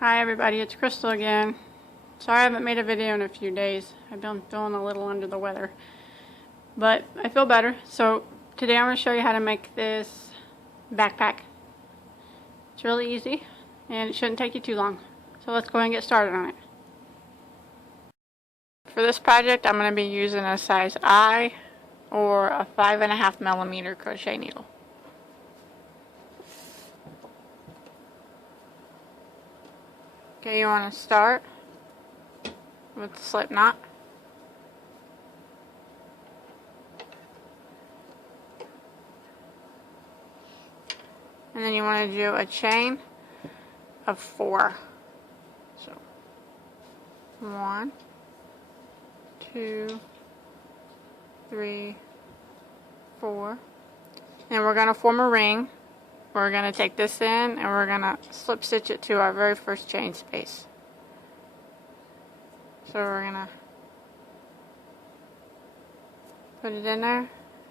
Hi everybody, it's Crystal again. Sorry I haven't made a video in a few days. I've been feeling a little under the weather. But I feel better. So today I'm going to show you how to make this backpack. It's really easy and it shouldn't take you too long. So let's go ahead and get started on it. For this project I'm going to be using a size I or a 5.5mm crochet needle. Okay, you want to start with the slip knot. And then you want to do a chain of 4. So 1, 2, 3, 4. And we're going to form a ring. We're going to take this in and we're going to slip stitch it to our very first chain space. So we're going to put it in there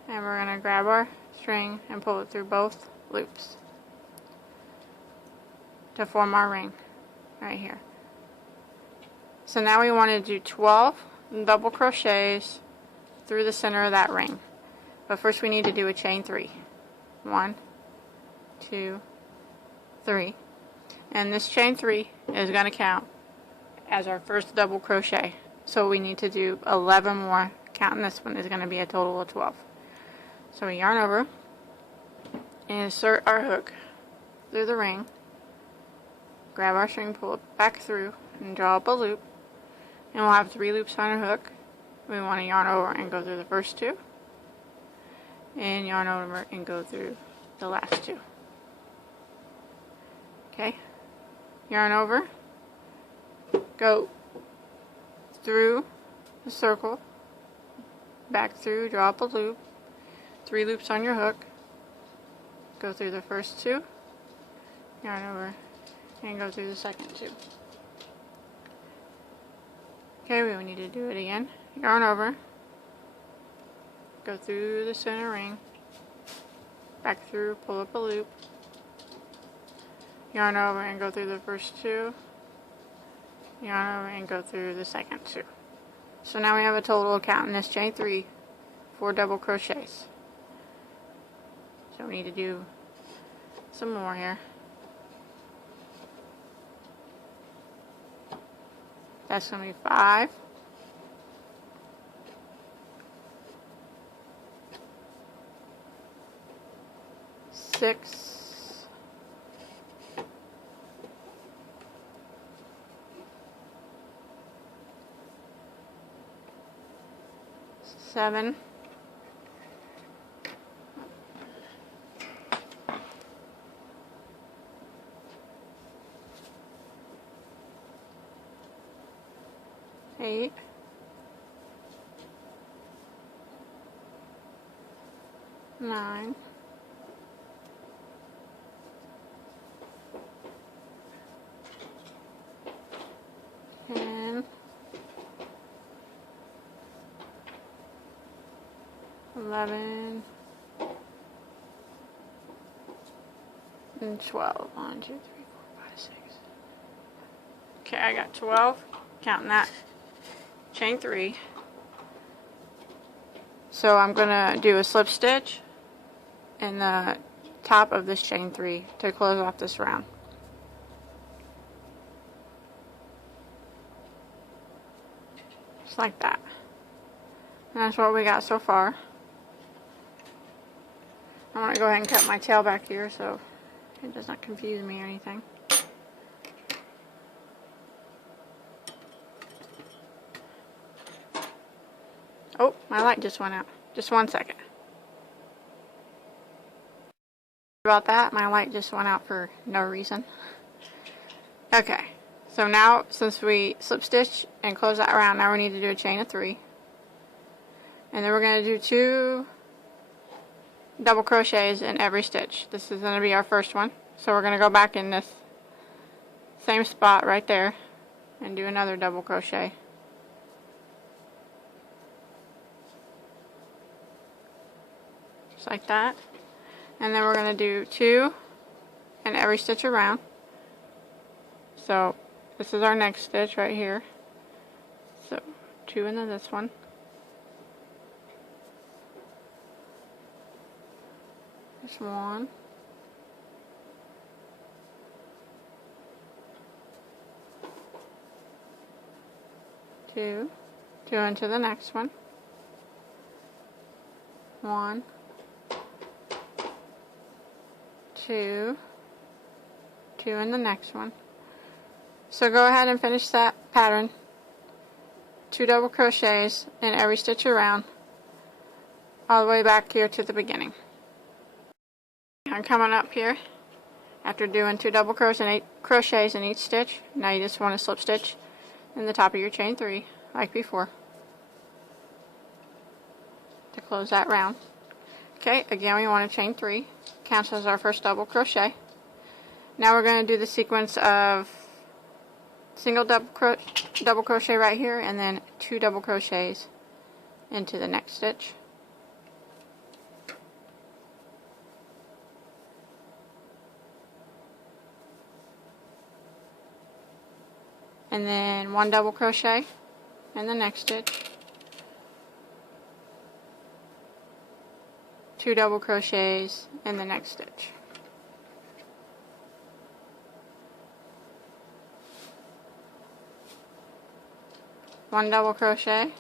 and we're going to grab our string and pull it through both loops to form our ring right here. So now we want to do 12 double crochets through the center of that ring. But first we need to do a chain 3. 1, 2, 3, and this chain 3 is going to count as our first double crochet, so we need to do 11 more. Counting this one is going to be a total of 12. So we yarn over and insert our hook through the ring, grab our string, pull it back through and draw up a loop, and we'll have 3 loops on our hook. We want to yarn over and go through the first 2 and yarn over and go through the last 2. Okay, yarn over, go through the circle, back through, draw up a loop, 3 loops on your hook, go through the first 2, yarn over, and go through the second 2. Okay, we need to do it again. Yarn over, go through the center ring, back through, pull up a loop, yarn over and go through the first 2, yarn over and go through the second 2. So now we have a total count in this chain 3, 4 double crochets. So we need to do some more here. That's going to be 5, 6, 7, 8, 9, 10, 11, and 12. 1, 2, 3, 4, 5, 6. Okay, I got 12. Counting that chain 3. So I'm going to do a slip stitch in the top of this chain 3 to close off this round. Just like that. And that's what we got so far. I'm going to go ahead and cut my tail back here so it does not confuse me or anything. Oh, my light just went out. Just 1 second. About that, my light just went out for no reason. Okay, so now since we slip stitch and close that round, now we need to do a chain of 3. And then we're going to do 2 double crochets in every stitch. This is going to be our first one. So we're going to go back in this same spot right there and do another double crochet. Just like that. And then we're going to do 2 in every stitch around. So this is our next stitch right here. So 2 into this one. Just 1. 2. 2 into the next one. 1. 2. 2 in the next one. So go ahead and finish that pattern. 2 double crochets in every stitch around, all the way back here to the beginning. I'm coming up here after doing 2 double crochets in each stitch. Now you just want to slip stitch in the top of your chain 3 like before to close that round. Okay, again we want to chain 3, counts as our first double crochet. Now we're going to do the sequence of single double crochet right here, and then 2 double crochets into the next stitch. And then 1 double crochet in the next stitch. 2 double crochets in the next stitch. One double crochet,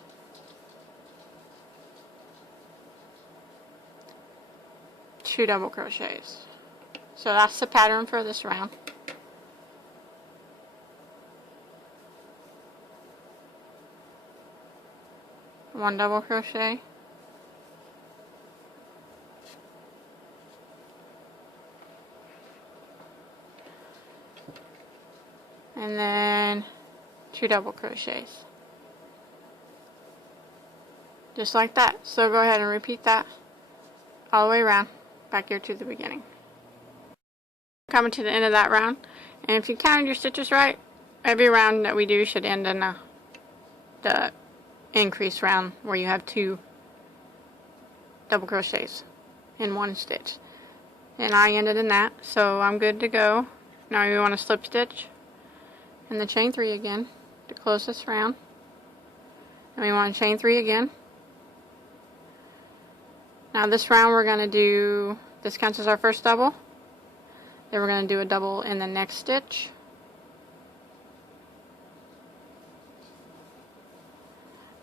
2 double crochets. So that's the pattern for this round. One double crochet, and then 2 double crochets. Just like that. So go ahead and repeat that all the way around, back here to the beginning. Coming to the end of that round, and if you counted your stitches right, every round that we do should end in the increase round where you have 2 double crochets in 1 stitch. And I ended in that, so I'm good to go. Now you want to slip stitch in the chain 3 again to close this round. And we want to chain 3 again. Now this round we're going to do, this counts as our first double. Then we're going to do a double in the next stitch.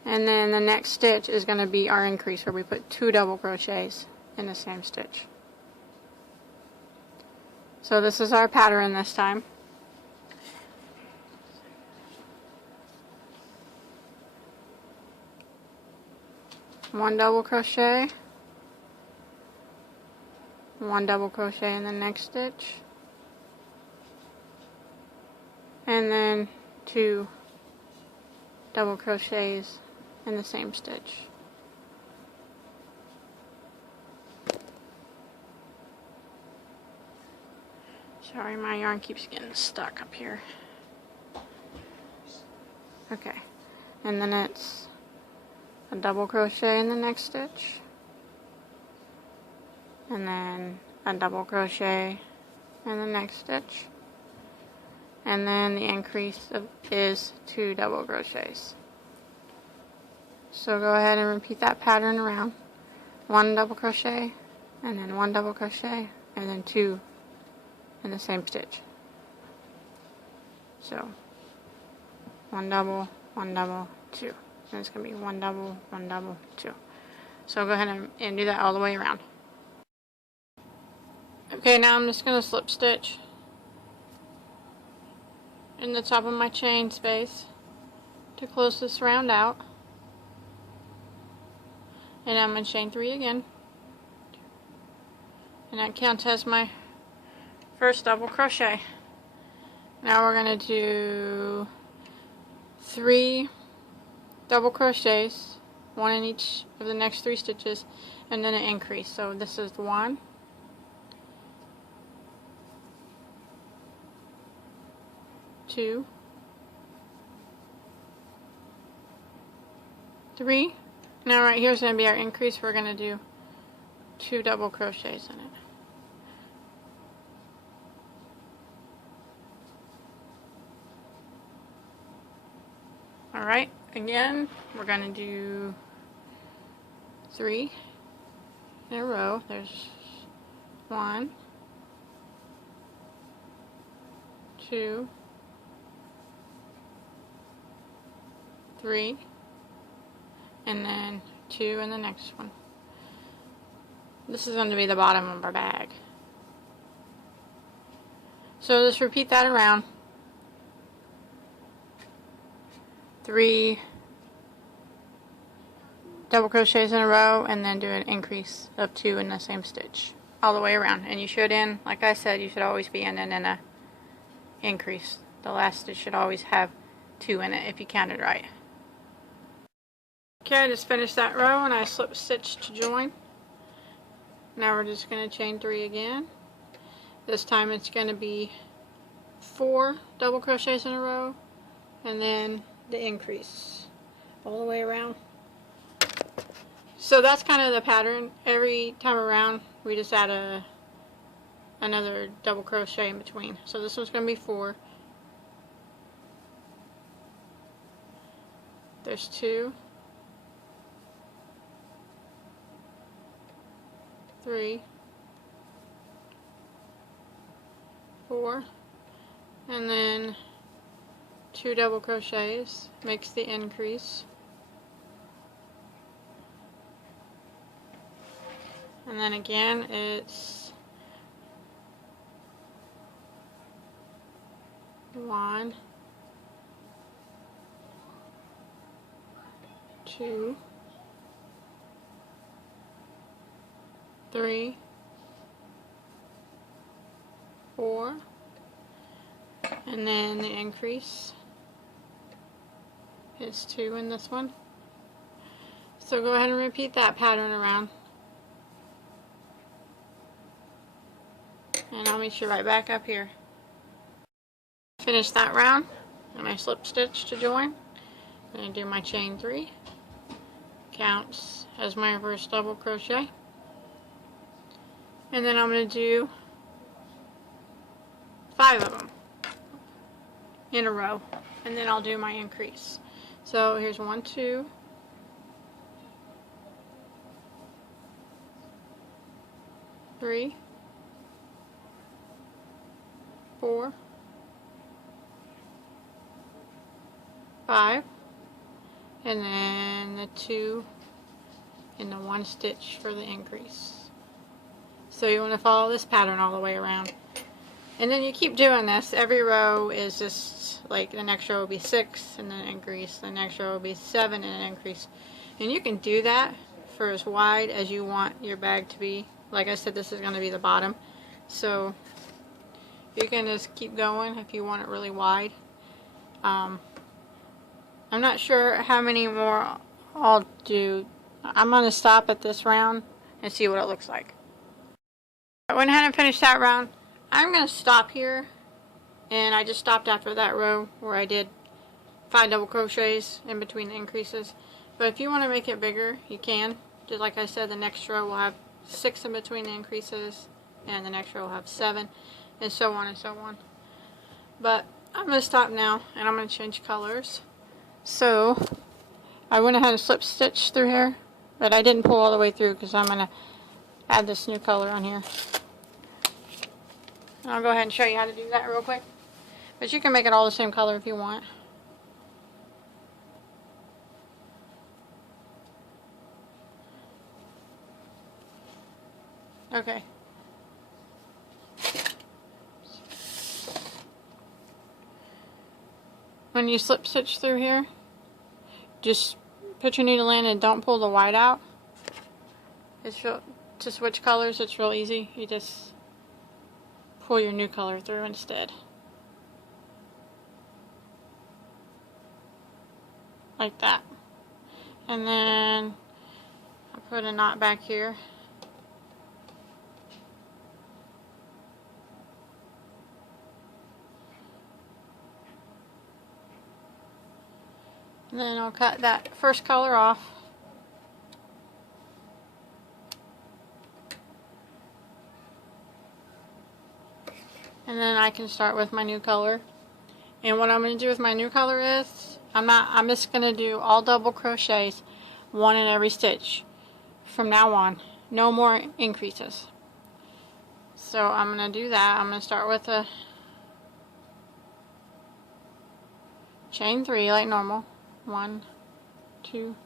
And then the next stitch is going to be our increase, where we put 2 double crochets in the same stitch. So this is our pattern this time. One double crochet, 1 double crochet in the next stitch, and then 2 double crochets in the same stitch. Sorry, my yarn keeps getting stuck up here. Okay, and then it's a double crochet in the next stitch, and then a double crochet in the next stitch, and then the increase is 2 double crochets. So go ahead and repeat that pattern around. 1 double crochet, and then 1 double crochet, and then 2 in the same stitch. So 1 double, 2. And it's going to be 1 double, 2. So go ahead and do that all the way around. Okay, now I'm just going to slip stitch in the top of my chain space to close this round out. And I'm going to chain 3 again. And that counts as my first double crochet. Now we're going to do 3 double crochets, 1 in each of the next 3 stitches, and then an increase. So this is 1, 2, 3. Now right here is going to be our increase. We're going to do 2 double crochets in it. Alright, again, we're going to do 3 in a row. There's 1, 2, 3, and then 2 in the next one. This is going to be the bottom of our bag. So just repeat that around. 3 double crochets in a row, and then do an increase of 2 in the same stitch all the way around. And you should end, like I said, you should always be ending in a increase. The last stitch should always have 2 in it if you counted right. Okay, I just finished that row and I slip stitch to join. Now we're just going to chain 3 again. This time it's going to be 4 double crochets in a row, and then the increase all the way around. So that's kind of the pattern. Every time around we just add another double crochet in between. So this one's going to be 4. There's 2, 3, 4, and then 2 double crochets makes the increase, and then again it's 1, 2, 3, 4, and then the increase is 2 in this one. So go ahead and repeat that pattern around, and I'll meet you right back up here. Finish that round and I slip stitch to join. I'm going to do my chain 3, counts as my first double crochet, and then I'm going to do 5 of them in a row, and then I'll do my increase. So here's 1, 2, 3, 4, 5, and then the 2 and the 1 stitch for the increase. So you want to follow this pattern all the way around. And then you keep doing this. Every row is just like the next row will be 6 and then an increase. The next row will be 7 and an increase. And you can do that for as wide as you want your bag to be. Like I said, this is going to be the bottom. So you can just keep going if you want it really wide. I'm not sure how many more I'll do. I'm going to stop at this round and see what it looks like. I went ahead and finished that round. I'm going to stop here, and I just stopped after that row where I did 5 double crochets in between the increases. But if you want to make it bigger, you can. Just like I said, the next row will have 6 in between the increases, and the next row will have 7, and so on and so on. But I'm going to stop now, and I'm going to change colors. So I went ahead and slip stitch through here, but I didn't pull all the way through because I'm going to add this new color on here. And I'll go ahead and show you how to do that real quick. But you can make it all the same color if you want. Okay. When you slip stitch through here, just put your needle in and don't pull the white out. It's real, to switch colors, it's real easy. You just pull your new color through instead. Like that. And then I'll put a knot back here. And then I'll cut that first color off. And then I can start with my new color. And what I'm going to do with my new color is I'm just going to do all double crochets, one in every stitch from now on. No more increases. So I'm going to do that. I'm going to start with a chain 3 like normal. 1, 2,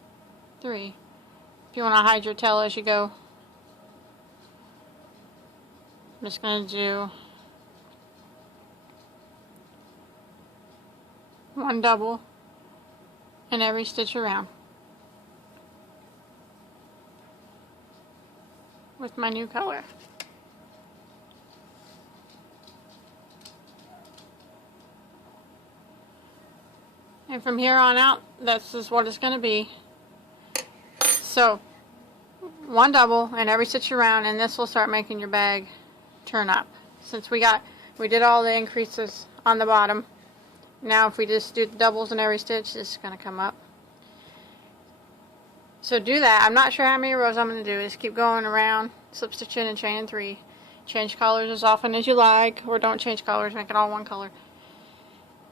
3. If you want to hide your tail as you go, I'm just going to do 1 double in every stitch around with my new color. And from here on out, this is what it's going to be. So 1 double in every stitch around, and this will start making your bag turn up. Since we did all the increases on the bottom, now if we just do the doubles in every stitch, it's going to come up. So do that. I'm not sure how many rows I'm going to do. Just keep going around, slip stitch in and chain 3. Change colors as often as you like, or don't change colors, make it all one color.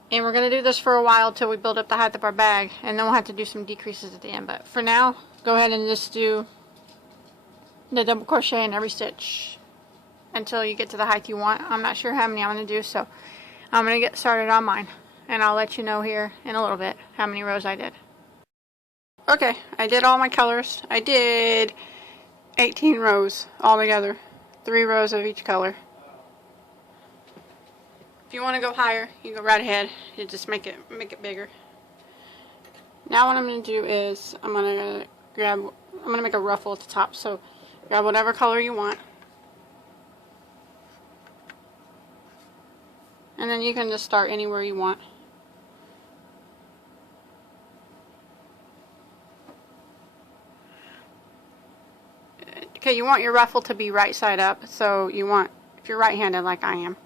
And we're going to do this for a while till we build up the height of our bag, and then we'll have to do some decreases at the end. But for now, go ahead and just do the double crochet in every stitch until you get to the height you want. I'm not sure how many I'm going to do, so I'm going to get started on mine, and I'll let you know here in a little bit how many rows I did. Okay, I did all my colors. I did 18 rows altogether, 3 rows of each color. If you want to go higher, you go right ahead. You just make it bigger. Now what I'm going to do is I'm going to make a ruffle at the top. So grab whatever color you want, and then you can just start anywhere you want. Okay, you want your ruffle to be right side up. So you want, if you're right-handed like I am,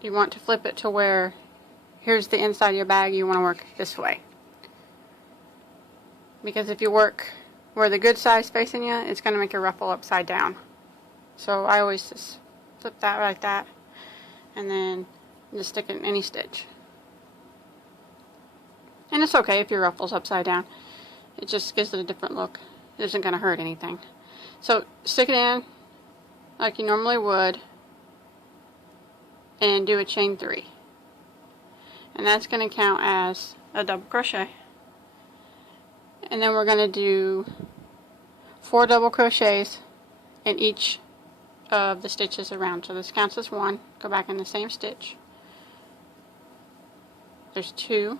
you want to flip it to where here's the inside of your bag. You want to work this way, because if you work where the good side's facing you, it's going to make your ruffle upside down. So I always just flip that like that, and then just stick it in any stitch. And it's okay if your ruffle's upside down. It just gives it a different look. It isn't going to hurt anything. So stick it in like you normally would, and do a chain 3, and that's going to count as a double crochet. And then we're going to do 4 double crochets in each of the stitches around. So this counts as 1. Go back in the same stitch. There's 2,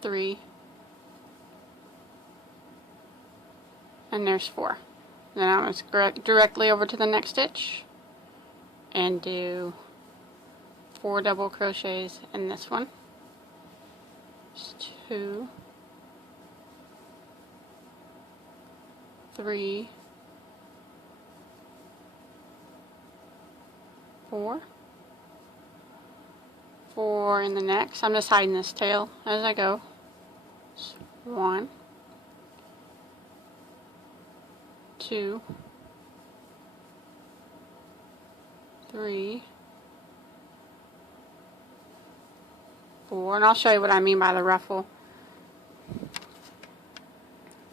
3, and there's 4. Then I'm going to go directly over to the next stitch and do 4 double crochets in this one. Just 2, 3, 4, 4 in the next. I'm just hiding this tail as I go. 1, 2, 3, 4, and I'll show you what I mean by the ruffle.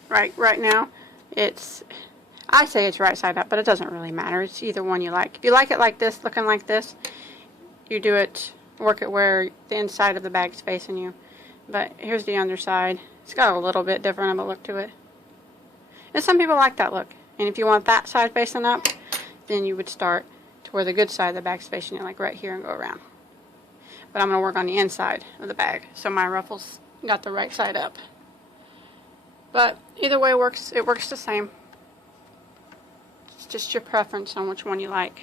Right now, I say it's right side up, but it doesn't really matter. It's either one you like. If you like it like this, looking like this, you do it, work it where the inside of the bag's facing you. But here's the underside. It's got a little bit different of a look to it. And some people like that look. And if you want that side facing up, then you would start to where the good side of the bag's facing you, like right here, and go around. But I'm going to work on the inside of the bag, so my ruffles got the right side up. But either way works. It works the same. It's just your preference on which one you like.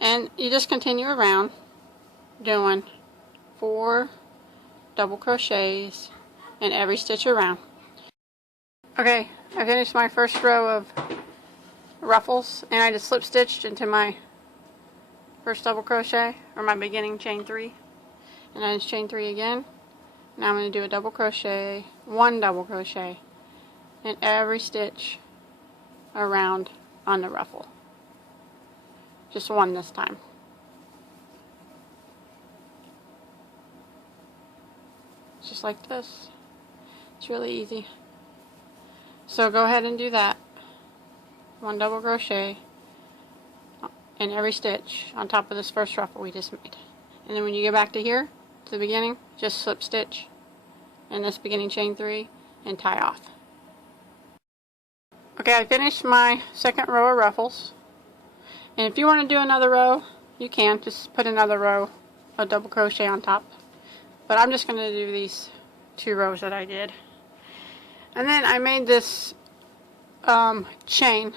And you just continue around doing 4 double crochets in every stitch around. Okay, I finished my first row of ruffles, and I just slip stitched into my first double crochet, or my beginning chain 3, and I just chain 3 again. Now I'm going to do a double crochet, 1 double crochet in every stitch around on the ruffle. just one this time. Just like this. It's really easy. So go ahead and do that. One double crochet in every stitch on top of this first ruffle we just made. And then when you get back to here, to the beginning, just slip stitch in this beginning chain 3 and tie off. Okay, I finished my second row of ruffles. And if you want to do another row, you can. Just put another row of double crochet on top. But I'm just going to do these 2 rows that I did. And then I made this chain.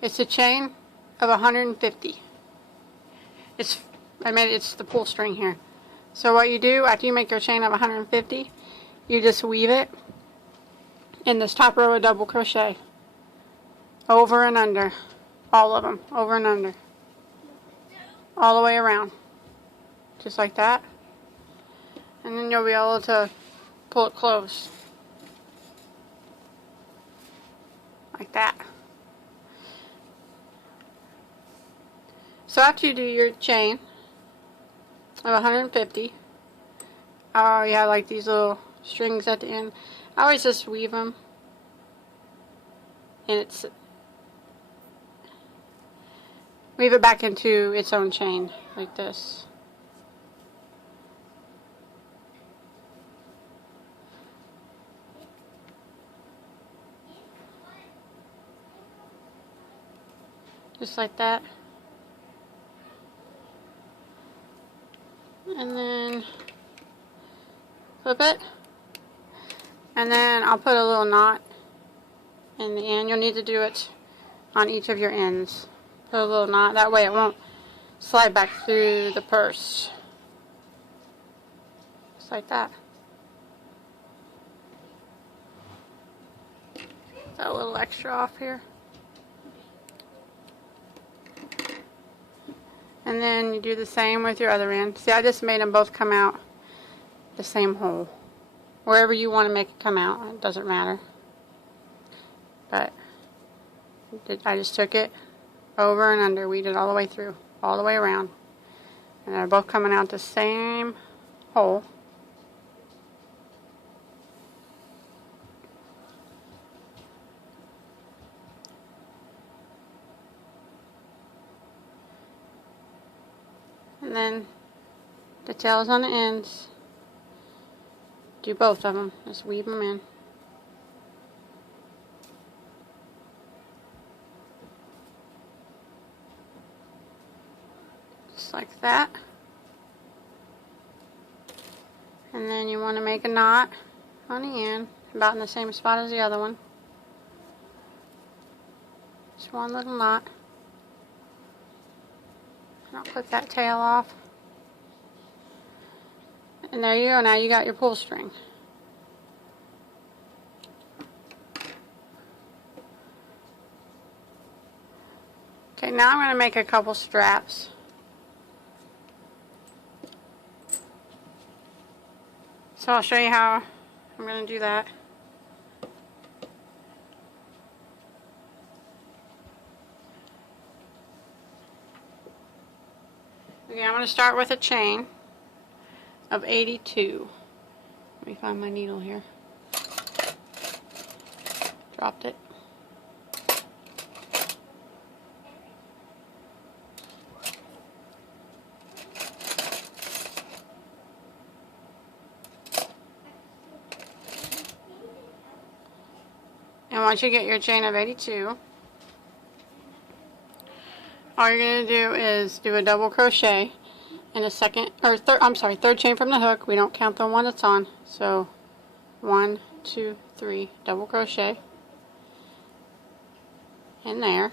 It's a chain of 150. It's the pull string here. So what you do after you make your chain of 150, you just weave it in this top row of double crochet, over and under, all of them, over and under, all the way around, just like that. And then you'll be able to pull it close, like that. So after you do your chain of 150, you have like these little strings at the end. I always just weave them, and weave it back into its own chain like this. Just like that. And then flip it. And then I'll put a little knot in the end. You'll need to do it on each of your ends. Put a little knot. That way it won't slide back through the purse. Just like that. Got a little extra off here. And then you do the same with your other end. See, I just made them both come out the same hole. Wherever you want to make it come out, it doesn't matter. But I just took it over and under, weaved it all the way through, all the way around. And they're both coming out the same hole. And then the tails on the ends, do both of them, just weave them in. Just like that. And then you want to make a knot on the end, about in the same spot as the other one. Just one little knot. I'll clip that tail off. And there you go, now you got your pull string. Okay, now I'm going to make a couple straps. So I'll show you how I'm going to do that. Okay, I'm going to start with a chain of 82. Let me find my needle here. Dropped it. And once you get your chain of 82, all you're going to do is do a double crochet in a third chain from the hook. We don't count the one that's on. So 1, 2, 3 double crochet in there.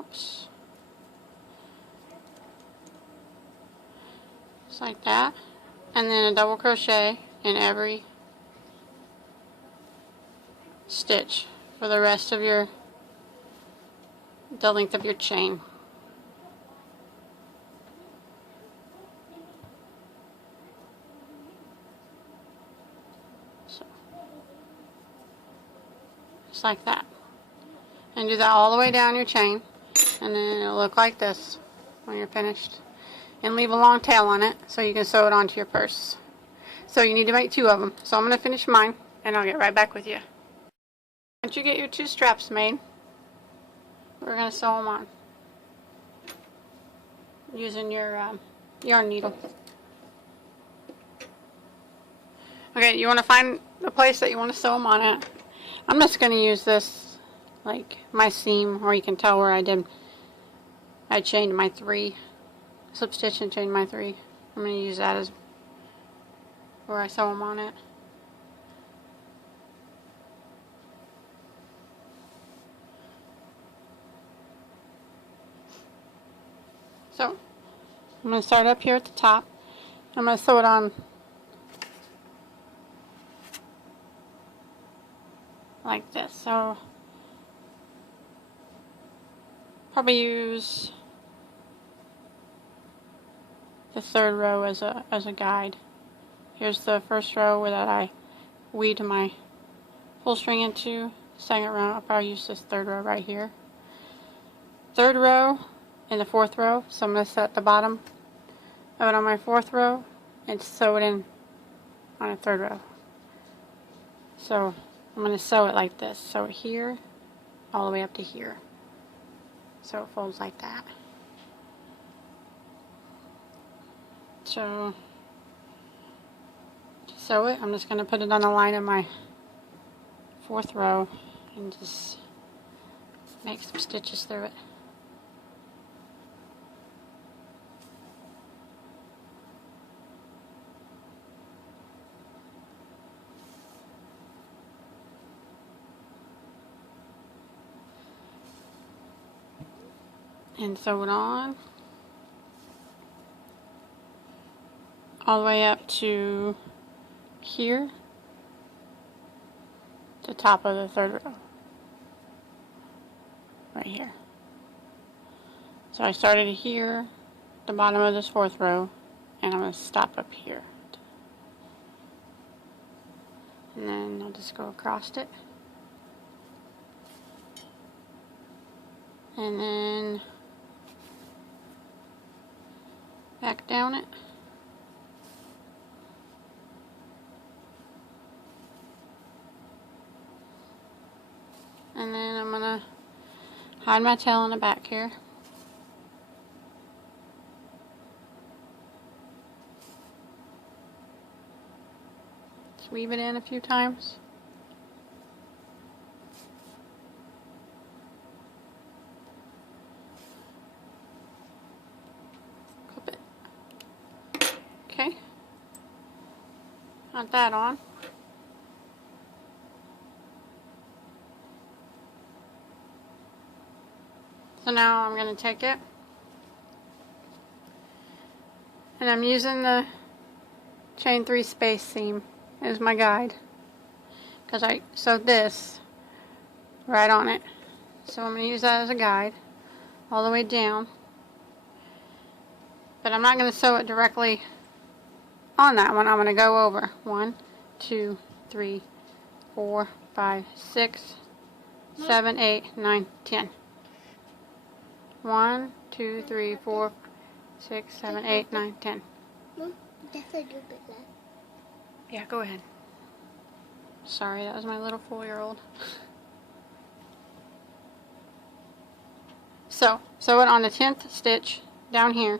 Oops. Just like that. And then a double crochet in every stitch for the rest of the length of your chain. So, just like that. And do that all the way down your chain and then it'll look like this when you're finished. And leave a long tail on it so you can sew it onto your purse. So you need to make 2 of them. So I'm going to finish mine and I'll get right back with you. Once you get your 2 straps made, we're going to sew them on using your yarn needle. Okay, you want to find the place that you want to sew them on at. I'm just going to use this, like my seam, where you can tell where I chained my 3, slip stitch and chained my 3. I'm going to use that as where I sew them on it. So, I'm going to start up here at the top. I'm going to sew it on like this. So, probably use the 3rd row as a guide. Here's the 1st row that I weaved my full string into. 2nd row, I'll probably use this 3rd row right here. 3rd row and the 4th row, so I'm going to set the bottom of it on my 4th row and sew it in on a 3rd row. So I'm going to sew it like this. Sew it here all the way up to here. So it folds like that. So to sew it, I'm just going to put it on the line of my 4th row and just make some stitches through it. And sew it on all the way up to here, the top of the 3rd row, right here. So I started here, the bottom of this 4th row, and I'm going to stop up here. And then I'll just go across it. And then back down it. And then I'm going to hide my tail in the back here. Just weave it in a few times. Clip it. Okay. Got that on. So now I'm going to take it, and I'm using the chain 3 space seam as my guide, because I sewed this right on it. So I'm going to use that as a guide all the way down, but I'm not going to sew it directly on that one. I'm going to go over 1, 2, 3, 4, 5, 6, 7, 8, 9, 10. 1, 2, 3, 4, 6, 7, 8, 9, 10. Mom, that's a little bit left. Yeah, go ahead. Sorry, that was my little 4-year-old. So, sew it on the 10th stitch down here.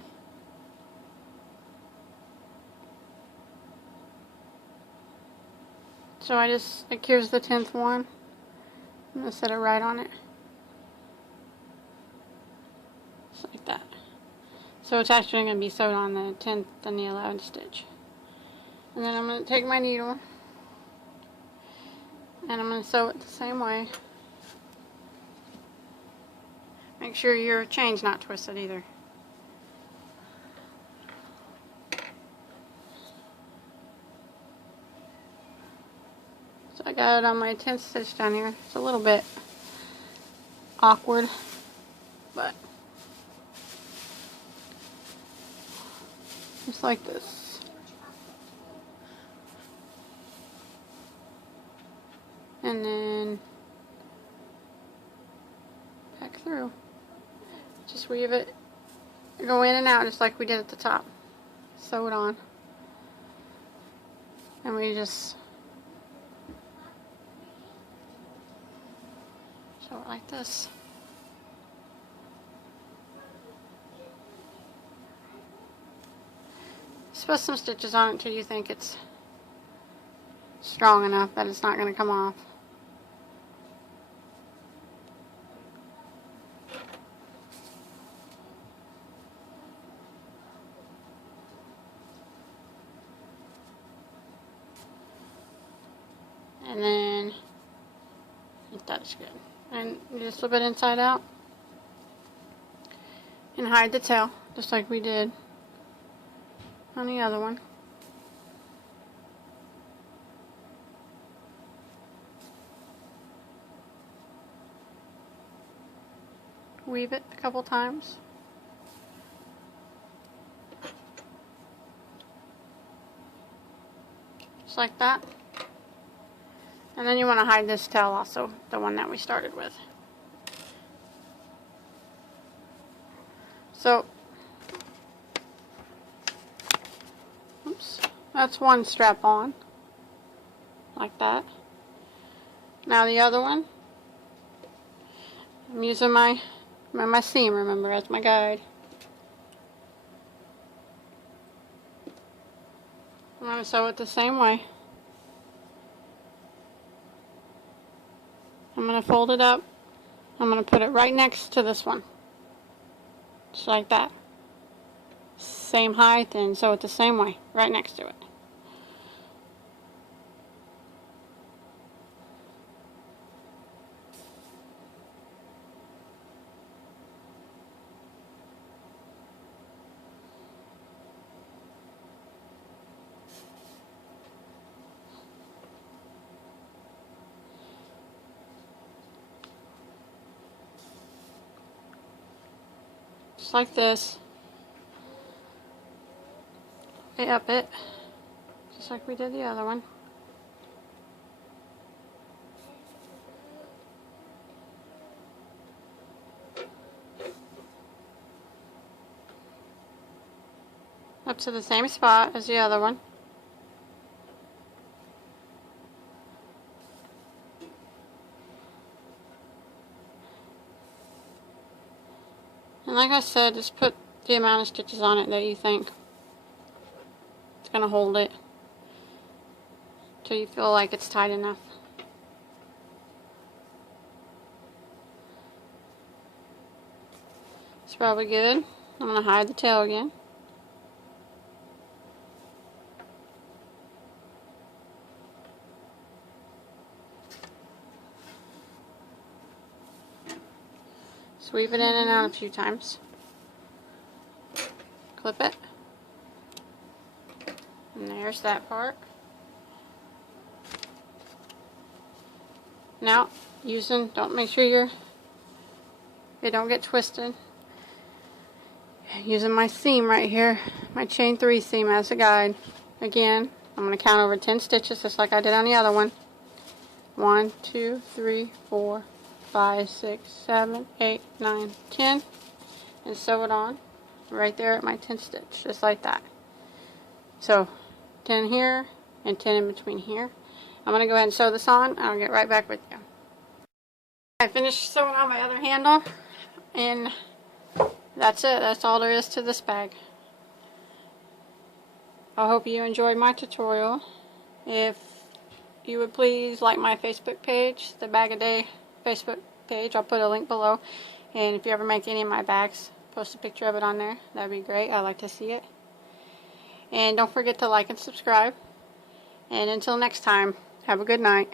So here's the 10th one. I'm going to set it right on it. Just like that. So it's actually going to be sewed on the 10th and the 11th stitch. And then I'm going to take my needle and I'm going to sew it the same way. Make sure your chain's not twisted either. So I got it on my 10th stitch down here. It's a little bit awkward, but just like this. And then back through. Just weave it, go in and out just like we did at the top. Sew it on. And we just sew it like this. Just put some stitches on it until you think it's strong enough that it's not going to come off. And then I think that's good. And you just slip it inside out and hide the tail just like we did on the other one. Weave it a couple times. Just like that. And then you want to hide this tail also, the one that we started with. So, oops, that's one strap on, like that. Now the other one, I'm using my seam, remember, as my guide. I'm going to sew it the same way. I'm going to fold it up. I'm going to put it right next to this one. Just like that. Same height, and sew it the same way, right next to it. Just like this. Way up it, just like we did the other one. Up to the same spot as the other one. And like I said, just put the amount of stitches on it that you think it's going to hold it till you feel like it's tight enough. It's probably good. I'm going to hide the tail again. Weave it in and out a few times. Clip it. And there's that part. Now, don't make sure they don't get twisted. Using my seam right here, my chain 3 seam as a guide. Again, I'm going to count over 10 stitches just like I did on the other one. 1, 2, 3, 4, 5, 6, 7, 8, 9, 10, and sew it on right there at my 10 stitch, just like that. So 10 here and 10 in between here. I'm going to go ahead and sew this on, and I'll get right back with you. I finished sewing on my other handle, and that's it. That's all there is to this bag. I hope you enjoyed my tutorial. If you would please like my Facebook page, the Bagoday Facebook page. I'll put a link below. And if you ever make any of my bags, post a picture of it on there. That'd be great. I like to see it. And don't forget to like and subscribe. And until next time, have a good night.